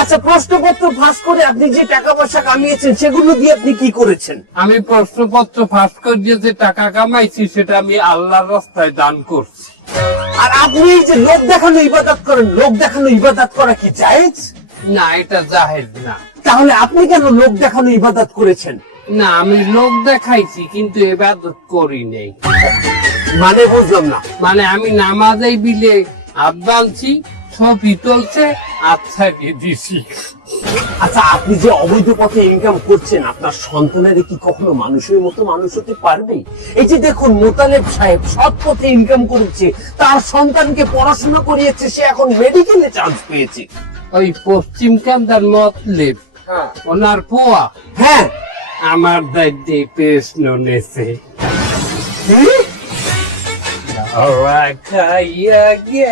আচ্ছা, প্রশ্নপত্র ফাঁস করে আপনি যে টাকা পয়সা কামিয়েছেন সেগুলো দিয়ে আপনি কি করেছেন? আমি প্রশ্নপত্র ফাঁস করিয়ে যে টাকা কামাইছি সেটা আমি আল্লাহর রাস্তায় দান করছি। আর আপনি এই যে লোক দেখানো ইবাদত করেন, লোক দেখানো ইবাদত করা কি জায়েজ? না, এটা জাহেজ না। তাহলে আপনি কেন লোক দেখানো ইবাদত করেছেন? না, আমি লোক দেখাইছি কিন্তু ইবাদত করি নাই। মানে বুঝলাম না। মানে আমি নামাজেই বিলে হাত বাঁধছি, ছবি তুলছে, আচ্ছা দিয়ে দিছি। আচ্ছা, আপনি যে অবৈধ পথে ইনকাম করছেন, আপনার সন্তানের কি কখনো মানুষের মতো মানুষ হতে পারবে? এই যে দেখুন, মোতালেব সাহেব সৎ পথে ইনকাম করেছে, তার সন্তানকে পড়াশোনা করিয়েছে, সে এখন মেডিকেলে চান্স পেয়েছে। ওই পশ্চিম কান্দার মতলেব ওনার পোয়া হ্যাঁ। আমার দায়িত্বে প্রশ্ন নেছে। কি? খাইয়া গে